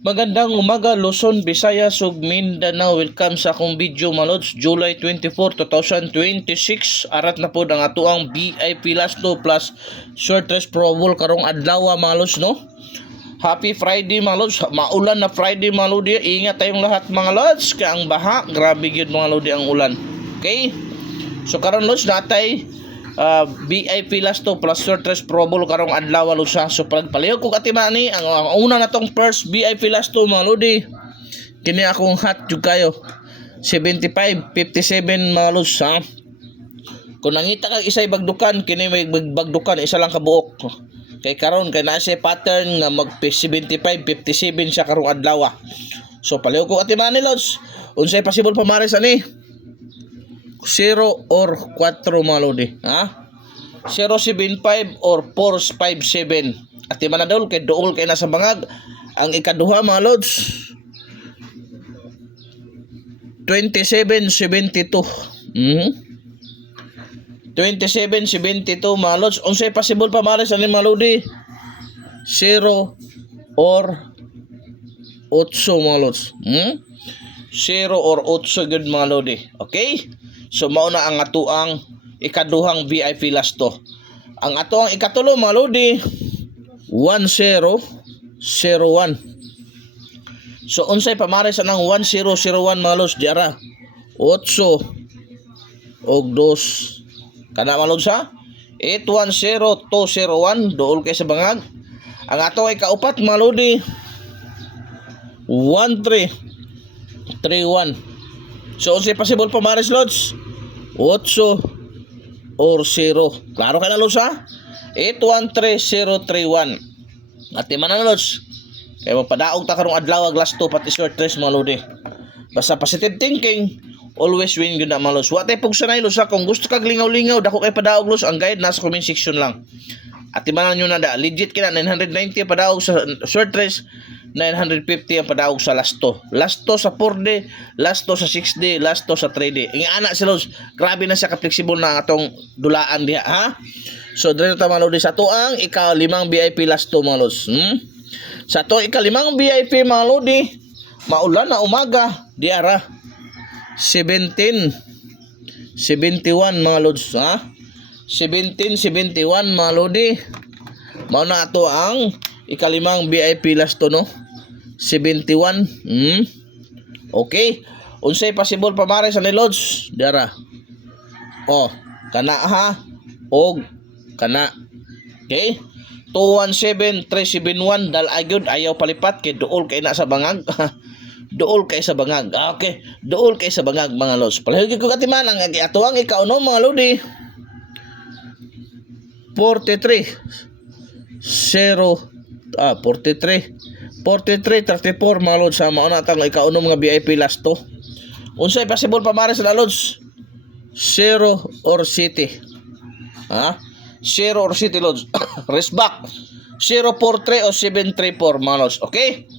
Magandang umaga Luzon, Visayas ug Mindanao. Welcome sa akong video mga lods. July 24, 2026. Arat na po ang atuang VIP Last 2 plus short rest Pro Bowl karong adlaw mga lods, no? Happy Friday mga lods. Maulan na Friday mga lodi. Ingat tayong lahat mga lods. Kaya ang baha, grabe yun mga lodi ang ulan. Okay? So karon lods natay VIP Last 2 plus short rest Pro Bowl karong adlaw lusa. So pagpalihog ko katimani ang una na tong first VIP Last 2 mga lodi. Kini akong hot jud kayo. 75-57 mga lods ha. Kung nangita kag isay bagdukan, kini may bagdukan isa lang ka buok. Kay karon kay naa siya pattern nga mag 75-57 siya karong adlaw. So palihog ko katimani lods. Unsay possible pamares ani? 0 or 4 mga lodi, ha? 075 or 457. At di manadol kay dool kay nasa bangag. Ang ikaduha mga lods 2772. 2772 mga lods. Unsay possible pa mares ani mga lodi? 0 or 8 mga lods. 0 or 8 gud mga lodi. Okay? So mao na ang atuang ikaduhang VIP Last 2. Ang atuang ikatulo mga lodi 1001. So unsay pamares anang 1001 mga lods diara? 8 og 2. Kana mga lods ha? 810201 dool kay sa bangag. Ang ato ay kaupat mga lodi 1331. So unsay possible pamares lods? 8 or 0. Klaro ka na lods ha? 813031. At di man na lods. Kaya magpadaog ta karong adlaw last 2 pati short rest mga lodi. Basta positive thinking, always win gyud na mga lods. Wa tay pug sanay lods ha. Kung gusto kag lingaw-lingaw dako kay padaog lods, ang guide nasa comment section lang. At di man nyo na da legit kina 990 padaog sa short rest, 950 ang padaog sa last 2. Last 2 sa 4D, last 2 sa 6D, last 2 sa 3D. Ang ana sila, grabe na siya ka-flexible na atong dulaan diha, ha? So, dito ta mga lodi sa tuang ika-5 VIP Last 2 mga lods. Sa to ika-5 VIP mga lodi, maulan na umaga, diara. 1771 mga lods, ha? 1771 mga lodi. Mao na ato ang ika-5 VIP Last 2 no. 71. Okay. Unsay possible pamares sa ni lods? Dara. Oh, kana ha. Og kana. Okay? 217 371 dal agyod ayaw palipat kay duol kay na sa bangag. Duol kay sa bangag. Okay. Duol kay sa bangag mga lods. Palihog ko katiman ang atuang ikauno mga lodi. 43 34 mga lods sa mauna tang ikaunom nga VIP Last 2. Unsay possible pamares sa lods? 0 or city. Ha? 0 or city lods. Rest back. 043 o 734 mga lods. Okay?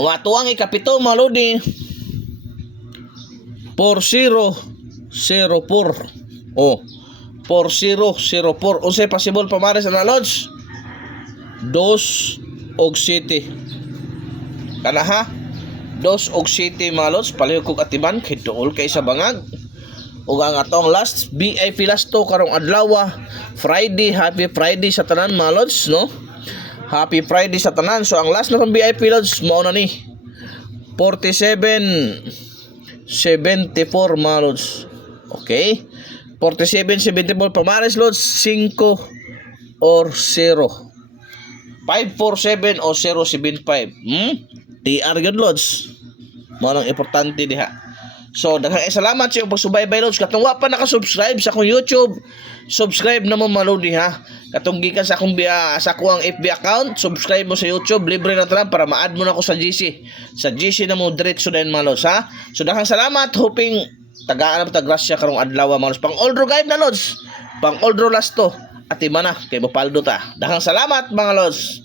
Ang atuang ikapito mga lodi 4004. Oh. 4004. Unsay possible pamares sa lods? 2 og city. Kana ha? 2 og city mga lods. Palihog kog atiman kay duol kay sa bangag. Ug ang atong last VIP Last 2 karong adlaw Friday. Happy Friday sa tanan mga lods, no? Happy Friday sa tanan. So ang last na pang VIP lods mao na ni 4774 mga lods. Okay? 4774 pamares lods 5 or 0. 547 o 075. TR good lods. Mo nang importante diha. So daghang salamat sa iyong pagsubaybay lods. Katong wa pa naka-subscribe sa akong YouTube, subscribe na mo malodi ha. Katong gikan sa akong sa akong FB account, subscribe mo sa YouTube, libre na tanan para ma-add mo na ako sa GC. Sa GC na mo diretso din mga lods ha. So daghang salamat, hoping tagaan na ta grasya karong adlaw mga lods. Pang oldro guide na lods. Pang oldro last 2. At imana kay Bopaldo ta. Daghang salamat mga lods.